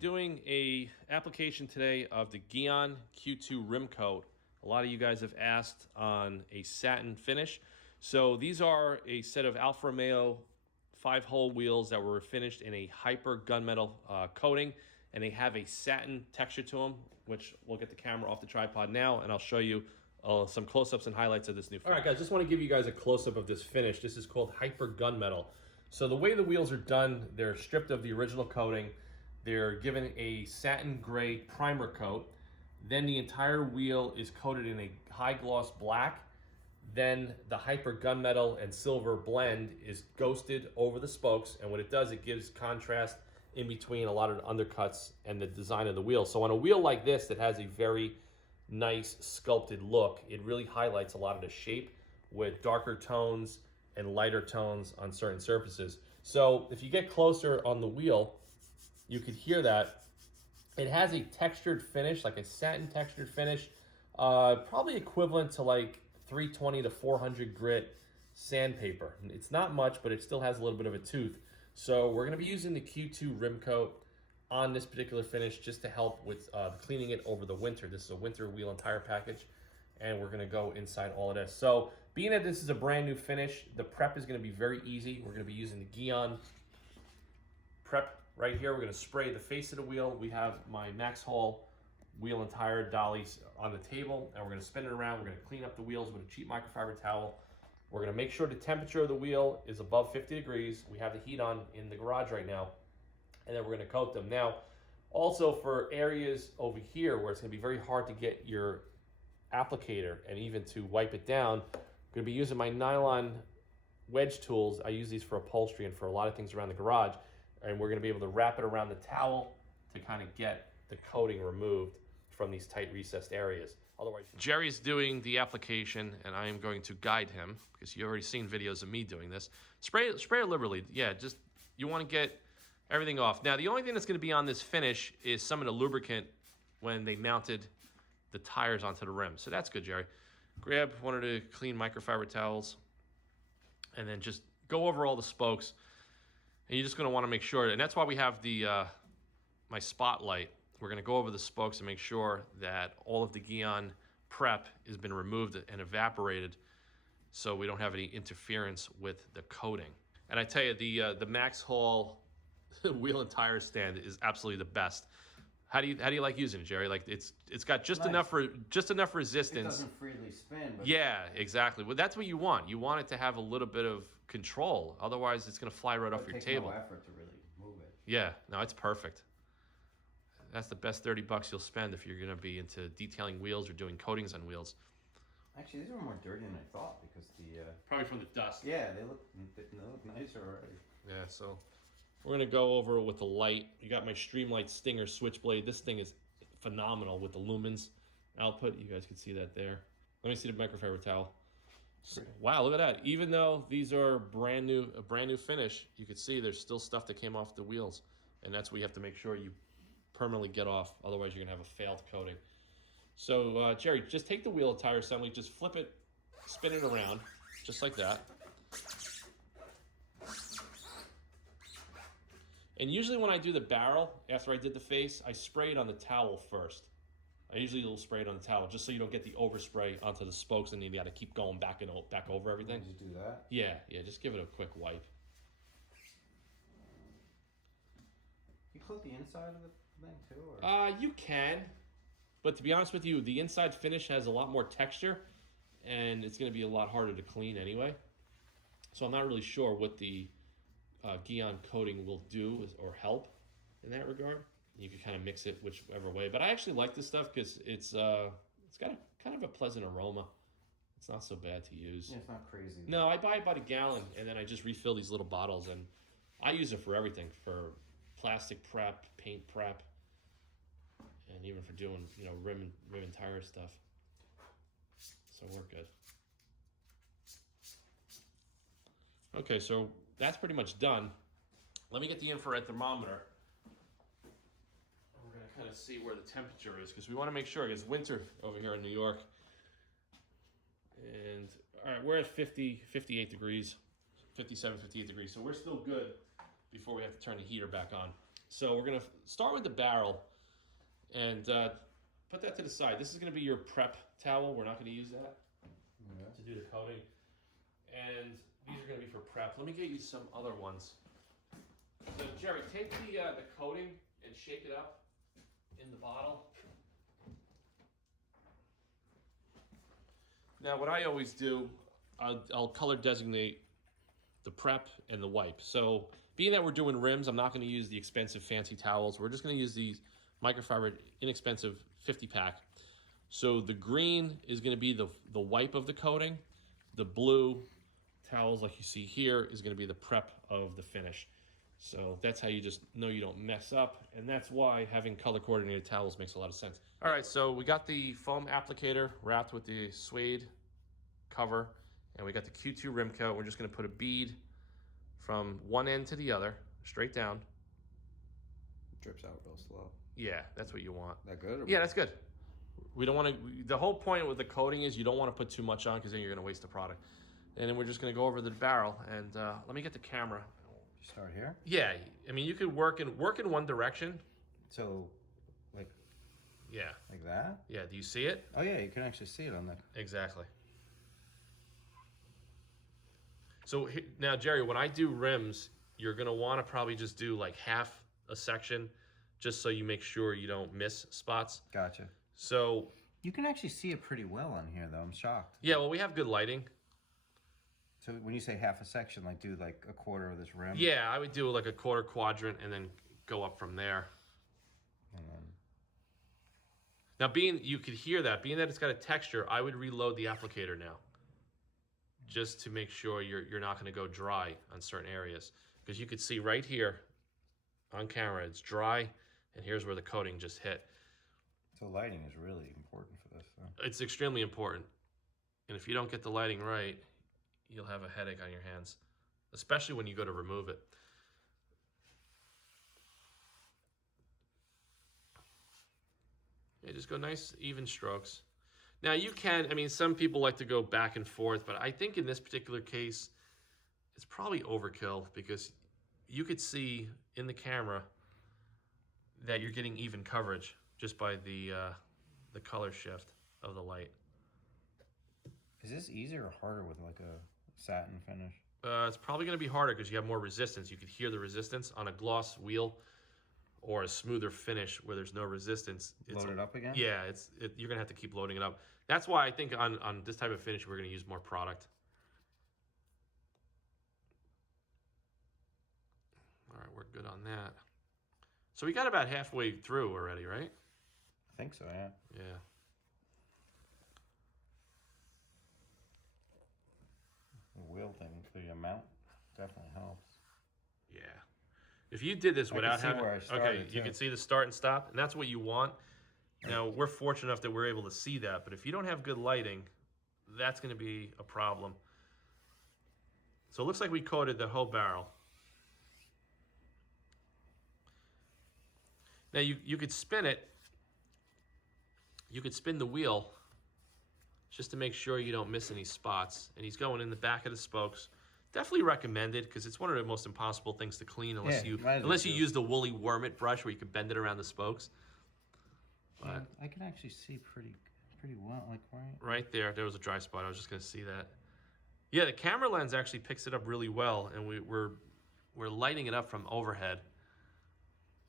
doing a application today of the Gyeon Q2 rim coat. A lot of you guys have asked on a satin finish. So these are a set of Alfa Romeo 5-hole wheels that were finished in a hyper gunmetal coating, and they have a satin texture to them, which we'll get the camera off the tripod now, and I'll show you some close-ups and highlights of this new finish. All right, guys, just want to give you guys a close-up of this finish. This is called hyper gunmetal. So the way the wheels are done, they're stripped of the original coating. They're given a satin gray primer coat. Then the entire wheel is coated in a high gloss black. Then the hyper gunmetal and silver blend is ghosted over the spokes. And what it does, it gives contrast in between a lot of the undercuts and the design of the wheel. So on a wheel like this that has a very nice sculpted look, it really highlights a lot of the shape with darker tones and lighter tones on certain surfaces. So if you get closer on the wheel, you could hear that it has a textured finish, like a satin textured finish, probably equivalent to like 320 to 400 grit sandpaper. It's not much, but it still has a little bit of a tooth. So we're gonna be using the Q2 rim coat on this particular finish just to help with cleaning it over the winter. This is a winter wheel and tire package, and we're gonna go inside all of this. So being that this is a brand new finish, the prep is gonna be very easy. We're gonna be using the Gyeon prep right here. We're gonna spray the face of the wheel. We have my Max Hall wheel and tire dollies on the table, and we're gonna spin it around. We're gonna clean up the wheels with a cheap microfiber towel. We're gonna make sure the temperature of the wheel is above 50 degrees. We have the heat on in the garage right now, and then we're gonna coat them. Now, also for areas over here where it's gonna be very hard to get your applicator and even to wipe it down, I'm gonna be using my nylon wedge tools. I use these for upholstery and for a lot of things around the garage. And we're gonna be able to wrap it around the towel to kind of get the coating removed from these tight recessed areas. Otherwise, Jerry's doing the application, and I am going to guide him because you've already seen videos of me doing this. Spray it liberally. Yeah, just you want to get everything off. Now, the only thing that's going to be on this finish is some of the lubricant when they mounted the tires onto the rim. So that's good, Jerry. Grab one of the clean microfiber towels, and then just go over all the spokes. And you're just going to want to make sure, and that's why we have the my spotlight. We're going to go over the spokes and make sure that all of the Gyeon prep has been removed and evaporated so we don't have any interference with the coating. And I tell you, the Max Hall wheel and tire stand is absolutely the best. How do you like using it, Jerry? Like it's got just enough resistance. It doesn't freely spin. But yeah, exactly. Well, that's what you want. You want it to have a little bit of control. Otherwise, it's going to fly right off your table. It takes no effort to really move it. Yeah, no, it's perfect. That's the best $30 you'll spend if you're going to be into detailing wheels or doing coatings on wheels. Actually, these are more dirty than I thought because the probably from the dust. Yeah, they look nicer already. Yeah, so we're going to go over it with the light. You got my Streamlight Stinger switchblade. This thing is phenomenal with the lumens output. You guys can see that there. Let me see the microfiber towel. So, wow, look at that. Even though these are a brand new finish, you can see there's still stuff that came off the wheels. And that's what you have to make sure you permanently get off. Otherwise, you're going to have a failed coating. So, Jerry, just take the wheel and tire assembly, just flip it, spin it around, just like that. And usually when I do the barrel, after I did the face, I spray it on the towel first. I usually will spray it on the towel just so you don't get the overspray onto the spokes and you got to keep going back over everything. Did you do that? Yeah, just give it a quick wipe. You coat the inside of the thing too? Or? You can. But to be honest with you, the inside finish has a lot more texture and it's going to be a lot harder to clean anyway. So I'm not really sure what the Gyeon coating will do or help in that regard. You can kind of mix it whichever way. But I actually like this stuff because it's got a kind of a pleasant aroma. It's not so bad to use. Yeah, it's not crazy. No, I buy it by the gallon and then I just refill these little bottles and I use it for everything, for plastic prep, paint prep, and even for doing, rim and tire stuff. So we're good. Okay, so that's pretty much done. Let me get the infrared thermometer. We're going to kind of see where the temperature is because we want to make sure it's winter over here in New York. And all right, we're at 58 degrees, 57, 58 degrees. So we're still good before we have to turn the heater back on. So we're going to start with the barrel and put that to the side. This is going to be your prep towel. We're not going to use that to do the coating. And these are going to be for prep. Let me get you some other ones. So Jerry, take the coating and shake it up in the bottle. Now what I always do, I'll color designate the prep and the wipe. So being that we're doing rims, I'm not going to use the expensive fancy towels. We're just going to use these microfiber inexpensive 50 pack. So the green is going to be the wipe of the coating. The blue towels like you see here is going to be the prep of the finish. So that's how you just know you don't mess up, and that's why having color coordinated towels makes a lot of sense. All right, so we got the foam applicator wrapped with the suede cover, and we got the Q2 rim coat. We're just going to put a bead from one end to the other, straight down. Drips out real slow. Yeah, that's what you want. That good? Or yeah, that's good. We don't want to. The whole point with the coating is you don't want to put too much on because then you're going to waste the product. And then we're just going to go over the barrel, and let me get the camera. Start here? Yeah, I mean, you could work in one direction. So, like that? Yeah, do you see it? Oh yeah, you can actually see it on that. Exactly. So now, Jerry, when I do rims, you're going to want to probably just do like half a section just so you make sure you don't miss spots. Gotcha. So you can actually see it pretty well on here, though. I'm shocked. Yeah, well, we have good lighting. So when you say half a section, like do like a quarter of this rim? Yeah, I would do like a quarter quadrant and then go up from there. And then... Now, you could hear that. Being that it's got a texture, I would reload the applicator now. Just to make sure you're not going to go dry on certain areas. Because you could see right here on camera, it's dry, and here's where the coating just hit. So lighting is really important for this, though. It's extremely important. And if you don't get the lighting right, you'll have a headache on your hands, especially when you go to remove it. Yeah, just go nice, even strokes. Now you can, I mean, some people like to go back and forth, but I think in this particular case, it's probably overkill because you could see in the camera that you're getting even coverage just by the color shift of the light. Is this easier or harder with like a satin finish? It's probably going to be harder because you have more resistance. You could hear the resistance on a gloss wheel or a smoother finish where there's no resistance. Load it up again? Yeah, you're going to have to keep loading it up. That's why I think on this type of finish, we're going to use more product. All right, we're good on that. So we got about halfway through already, right? I think so, yeah. Yeah. The wheel thing for your mount definitely helps. Yeah. If you did this without having... where I started, you can see the start and stop, and that's what you want. Now, we're fortunate enough that we're able to see that, but if you don't have good lighting, that's going to be a problem. So it looks like we coated the whole barrel. Now, you could spin it. You could spin the wheel just to make sure you don't miss any spots. And he's going in the back of the spokes. Definitely recommended because it's one of the most impossible things to clean unless you use the woolly wormit brush where you can bend it around the spokes. But I can actually see pretty well, like right there. There was a dry spot. I was just going to see that. Yeah, the camera lens actually picks it up really well, and we're lighting it up from overhead.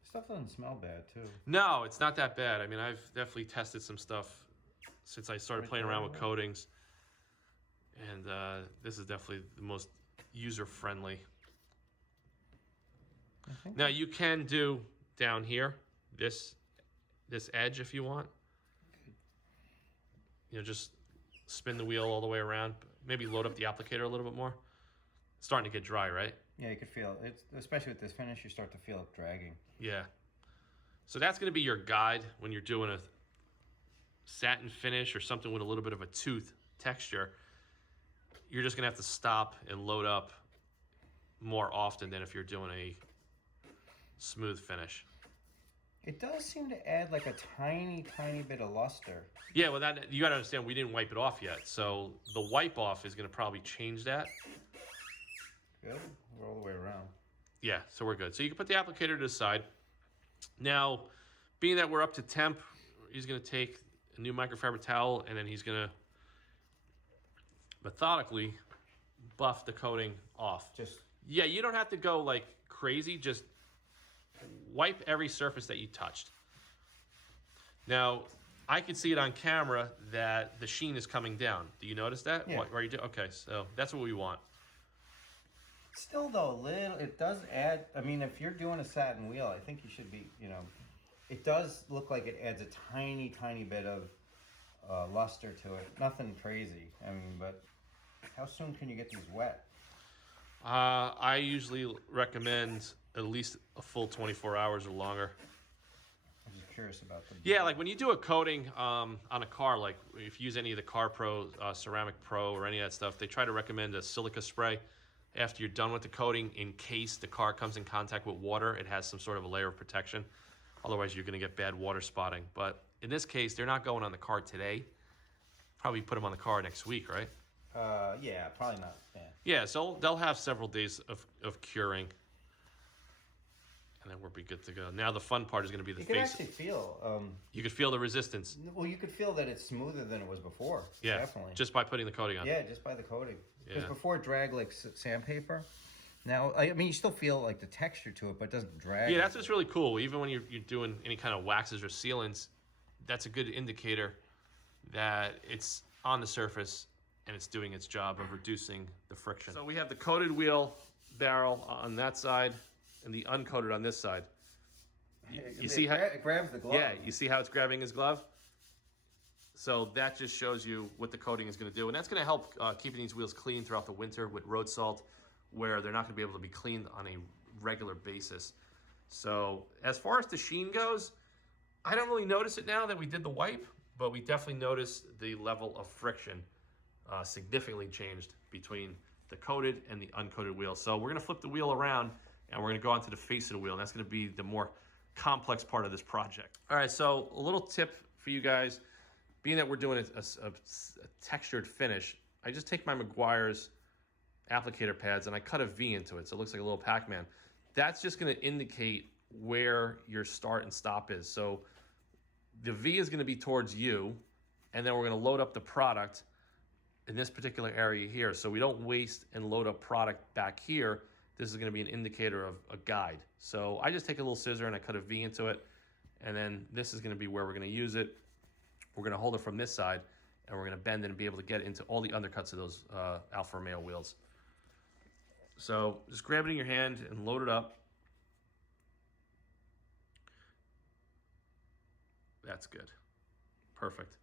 Stuff doesn't smell bad too. No, it's not that bad. I mean, I've definitely tested some stuff since I started playing around with coatings, and this is definitely the most user-friendly. Now you can do down here this edge if you want. You know, just spin the wheel all the way around. Maybe load up the applicator a little bit more. It's starting to get dry, right? Yeah, you could feel it. Especially with this finish, you start to feel it dragging. Yeah. So that's going to be your guide when you're doing a satin finish or something with a little bit of a tooth texture. You're just going to have to stop and load up more often than if you're doing a smooth finish. It does seem to add like a tiny bit of luster. Yeah, well, that you got to understand, we didn't wipe it off yet. So the wipe off is going to probably change that. Good. We're all the way around. Yeah, so we're good. So you can put the applicator to the side. Now, being that we're up to temp, he's going to take a new microfiber towel and then he's going to methodically buff the coating off. Yeah, you don't have to go like crazy. Just wipe every surface that you touched. Now, I can see it on camera that the sheen is coming down. Do you notice that? Yeah. Where you do? Okay, so that's what we want. Still though, it does add. I mean, if you're doing a satin wheel, I think you should be. It does look like it adds a tiny, tiny bit of luster to it. Nothing crazy. I mean, but how soon can you get these wet? I usually recommend at least a full 24 hours or longer. I'm just curious about them. Yeah, like when you do a coating on a car, like if you use any of the Car Pro, Ceramic Pro, or any of that stuff, they try to recommend a silica spray after you're done with the coating in case the car comes in contact with water. It has some sort of a layer of protection. Otherwise, you're going to get bad water spotting. But in this case, they're not going on the car today. Probably put them on the car next week, right? Yeah, probably not. Yeah. Yeah, so they'll have several days of curing. And then we'll be good to go. Now the fun part is going to be the You can face. actually feel. You could feel the resistance. Well, you could feel that it's smoother than it was before. Yeah, Definitely. just by putting the coating on. Yeah, just by the coating. Because Yeah. before it dragged like sandpaper. Now, I mean, you still feel like the texture to it, but it doesn't drag. Yeah, that's what's really cool. Even when you're doing any kind of waxes or sealants, that's a good indicator that it's on the surface and it's doing its job of reducing the friction. So we have the coated wheel barrel on that side and the uncoated on this side. You see how it grabs the glove? Yeah, you see how it's grabbing his glove? So that just shows you what the coating is going to do. And that's going to help keeping these wheels clean throughout the winter with road salt, where they're not going to be able to be cleaned on a regular basis. So as far as the sheen goes, I don't really notice it now that we did the wipe, but we definitely notice the level of friction significantly changed between the coated and the uncoated wheel. So we're going to flip the wheel around and we're going to go onto the face of the wheel. And that's going to be the more complex part of this project. All right, so a little tip for you guys. Being that we're doing a textured finish, I just take my Meguiar's applicator pads and I cut a V into it so it looks like a little Pac-Man. That's just going to indicate where your start and stop is. So the V is going to be towards you, and then we're going to load up the product in this particular area here. So we don't waste and load up product back here. This is going to be an indicator of a guide. So I just take a little scissor and I cut a V into it, and then this is going to be where we're going to use it. We're going to hold it from this side, and we're going to bend it and be able to get into all the undercuts of those Alfa Romeo wheels. So just grab it in your hand and load it up. That's good. Perfect.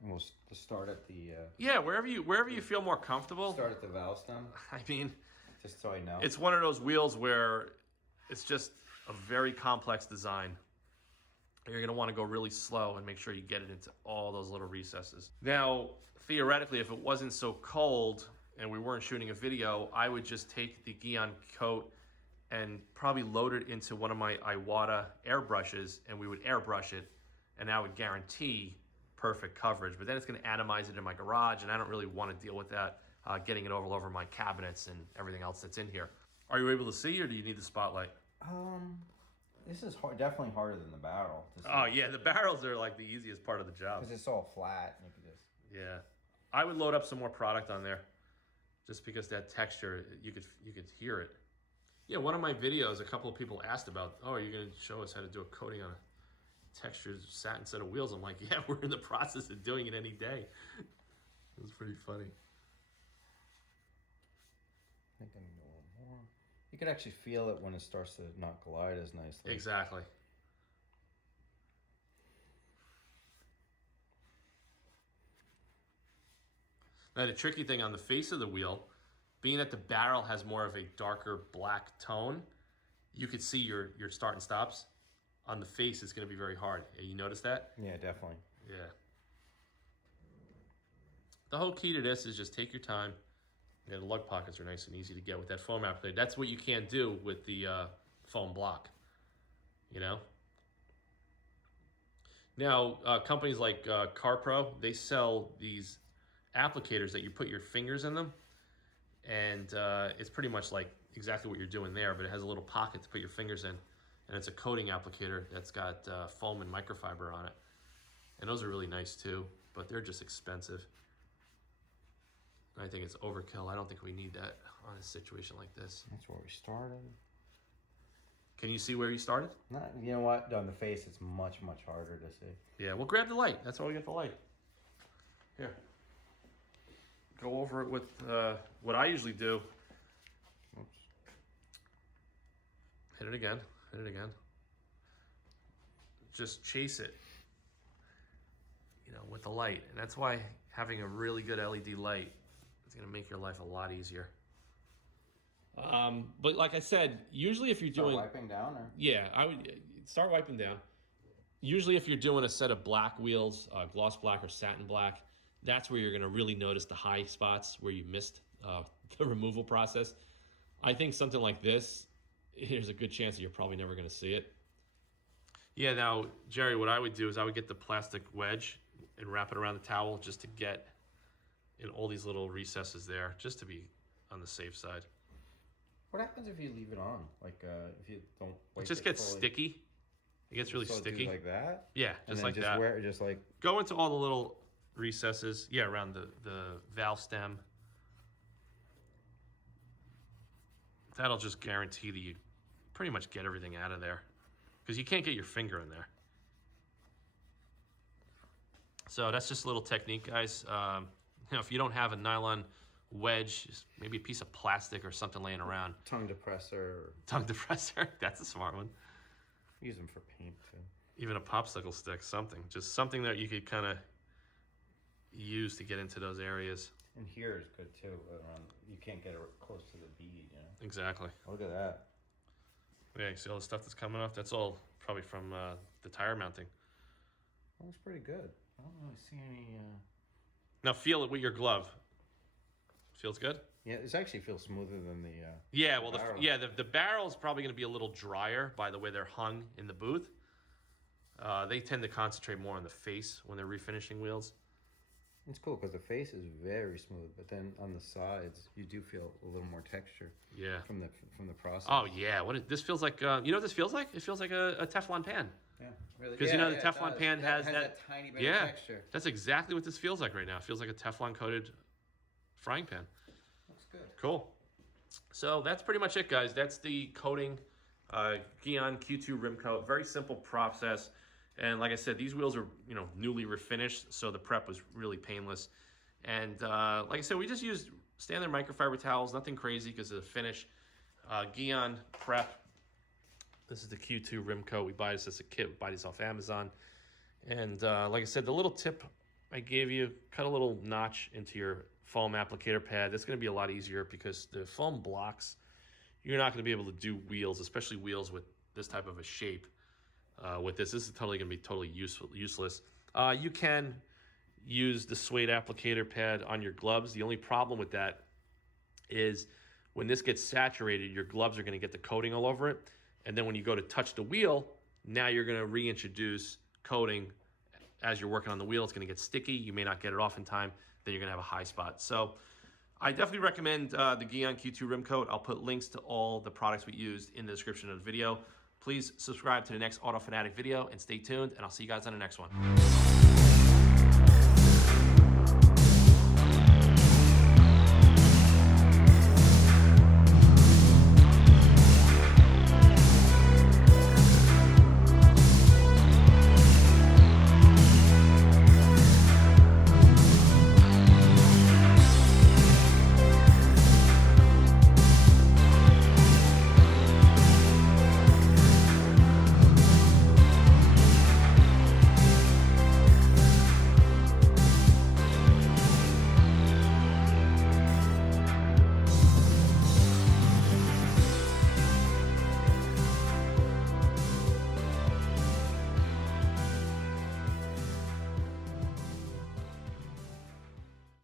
And we'll start at the... Yeah, wherever you feel more comfortable. Start at the valve stem. I mean, just so I know. It's one of those wheels where it's just a very complex design. You're going to want to go really slow and make sure you get it into all those little recesses. Now, theoretically, if it wasn't so cold and we weren't shooting a video, I would just take the Gyeon coat and probably load it into one of my Iwata airbrushes, and we would airbrush it, and that would guarantee perfect coverage. But then it's going to atomize it in my garage, and I don't really want to deal with that, getting it all over my cabinets and everything else that's in here. Are you able to see, or do you need the spotlight? This is definitely harder than the barrel. Oh yeah, the barrels are like the easiest part of the job. Because it's all flat. And you can just... Yeah, I would load up some more product on there, just because that texture, you could hear it. Yeah, one of my videos, a couple of people asked about, oh, are you going to show us how to do a coating on a textured satin set of wheels? I'm like, yeah, we're in the process of doing it any day. It was pretty funny. I think I need a little more. You could actually feel it when it starts to not glide as nicely. Exactly. Now, the tricky thing on the face of the wheel, being that the barrel has more of a darker black tone, you could see your start and stops. On the face, it's going to be very hard. You notice that? Yeah, definitely. Yeah. The whole key to this is just take your time. Yeah, the lug pockets are nice and easy to get with that foam applicator. That's what you can't do with the foam block, you know? Now, companies like CarPro, they sell these applicators that you put your fingers in them, and it's pretty much like exactly what you're doing there, but it has a little pocket to put your fingers in, and it's a coating applicator that's got foam and microfiber on it. And those are really nice too, but they're just expensive. I think it's overkill. I don't think we need that on a situation like this. That's where we started. Can you see where you started? Not, you know what? On the face, it's much, much harder to see. Yeah, well, grab the light. That's why we got the light. Here. Go over it with what I usually do. Oops. Hit it again. Hit it again. Just chase it, you know, with the light. And that's why having a really good LED light is going to make your life a lot easier. But like I said, usually if you're doing... wiping down? Or? Yeah, I would start wiping down. Usually if you're doing a set of black wheels, gloss black or satin black, that's where you're going to really notice the high spots where you missed the removal process. I think something like this, there's a good chance that you're probably never going to see it. Yeah, now, Jerry, what I would do is I would get the plastic wedge and wrap it around the towel just to get in all these little recesses there, just to be on the safe side. What happens if you leave it on? Like, if you don't wipe it just gets fully? Sticky. It gets really sticky. Like that? Yeah, just like that. Wear it just like... Go into all the little recesses, yeah, around the valve stem. That'll just guarantee that you pretty much get everything out of there, because you can't get your finger in there. So that's just a little technique, guys. You know, if you don't have a nylon wedge, just maybe a piece of plastic or something laying around. Tongue depressor. Tongue depressor, that's a smart one. Use them for paint too. Even a popsicle stick, something. Just something that you could kind of use to get into those areas. And here is good too. You can't get it close to the bead, you know? Exactly. Look at that. Yeah, you see all the stuff that's coming off? That's all probably from the tire mounting. That looks pretty good. I don't really see any... Now feel it with your glove. Feels good? Yeah, it actually feels smoother than the... Yeah, well, barrel. the barrel is probably going to be a little drier by the way they're hung in the booth. They tend to concentrate more on the face when they're refinishing wheels. It's cool because the face is very smooth, but then on the sides you do feel a little more texture. Yeah. From the process. Oh yeah, this feels like? You know what this feels like? It feels like a Teflon pan. Yeah, really. Because you know the Teflon pan has that tiny bit of texture. That's exactly what this feels like right now. It feels like a Teflon coated frying pan. Looks good. Cool. So that's pretty much it, guys. That's the coating, Gyeon Q2 rim coat. Very simple process. And like I said, these wheels are, you know, newly refinished, so the prep was really painless. And like I said, we just used standard microfiber towels, nothing crazy because of the finish. Gyeon prep. This is the Q2 rim coat. We buy this as a kit. We buy these off Amazon. And like I said, the little tip I gave you, cut a little notch into your foam applicator pad. That's going to be a lot easier because the foam blocks. You're not going to be able to do wheels, especially wheels with this type of a shape. With this is totally going to be totally useless. You can use the suede applicator pad on your gloves. The only problem with that is when this gets saturated, your gloves are going to get the coating all over it. And then when you go to touch the wheel, now you're going to reintroduce coating as you're working on the wheel. It's going to get sticky. You may not get it off in time. Then you're going to have a high spot. So I definitely recommend the Gyeon Q2 rim coat. I'll put links to all the products we used in the description of the video. Please subscribe to the next Auto Fanatic video and stay tuned, and I'll see you guys on the next one.